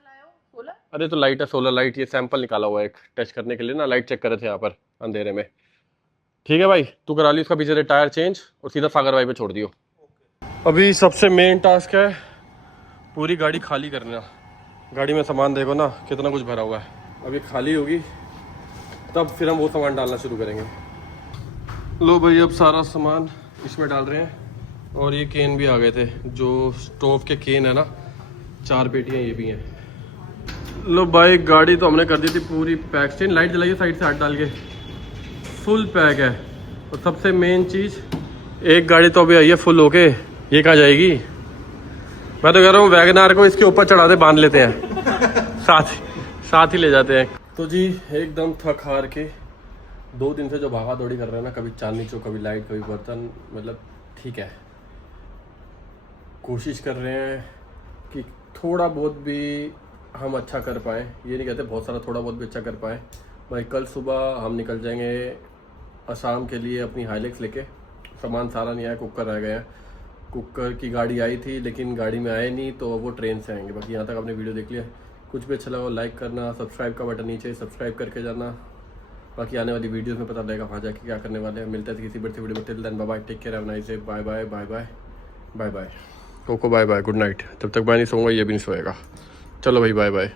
अरे तो लाइट है, सोलर लाइट, ये सैंपल निकाला हुआ है एक टेस्ट करने के लिए ना, लाइट चेक कर रहे थे यहाँ पर अंधेरे में। ठीक है भाई, तू करा ली उसका पीछे से टायर चेंज और सीधा सागर भाई पे छोड़ दियो। अभी सबसे मेन टास्क है पूरी गाड़ी खाली करना। गाड़ी में सामान देखो ना कितना कुछ भरा हुआ है, अभी खाली होगी तब फिर हम वो सामान डालना शुरू करेंगे। लो भाई अब सारा सामान इसमें डाल रहे हैं, और ये केन भी आ गए थे, जो स्टोव के केन है ना, 4 पेटियाँ ये भी हैं। लो भाई गाड़ी तो हमने कर दी थी पूरी पैक। स्टेन लाइट जलाइए साइड से हाथ डाल के, फुल पैक है। और सबसे मेन चीज़, एक गाड़ी तो अभी आई है फुल होके, ये कहाँ जाएगी? मैं तो कह रहा हूँ वैगनार को इसके ऊपर चढ़ा दे, बांध लेते हैं साथ ही ले जाते हैं। तो जी एकदम थक हार के 2 दिन से जो भागा दौड़ी कर रहे हैं ना, कभी चांदनी चौक, कभी लाइट, कभी बर्तन, मतलब ठीक है, कोशिश कर रहे हैं कि थोड़ा बहुत भी हम अच्छा कर पाएँ। ये नहीं कहते बहुत सारा, थोड़ा बहुत भी अच्छा कर पाएँ। भाई कल सुबह हम निकल जाएंगे असम के लिए अपनी हाईलैक्स लेके। सामान सारा नहीं आया, कुकर रह गए हैं। कुकर की गाड़ी आई थी लेकिन गाड़ी में आए नहीं, तो वो ट्रेन से आएंगे। बाकी यहाँ तक आपने वीडियो देख लिया, कुछ भी अच्छा लगा लाइक करना, सब्सक्राइब का बटन नीचे सब्सक्राइब करके जाना। बाकी आने वाली वीडियोस में पता लगेगा वहाँ जाके क्या करने वाले हैं। मिलते हैं किसी बड़ी वीडियो में, till then bye bye, take care, have a nice day, bye bye bye bye bye bye. कोको बाय बाय, गुड नाइट। जब तक मैं नहीं सोऊंगा ये भी नहीं सोएगा। चलो भाई बाय बाय।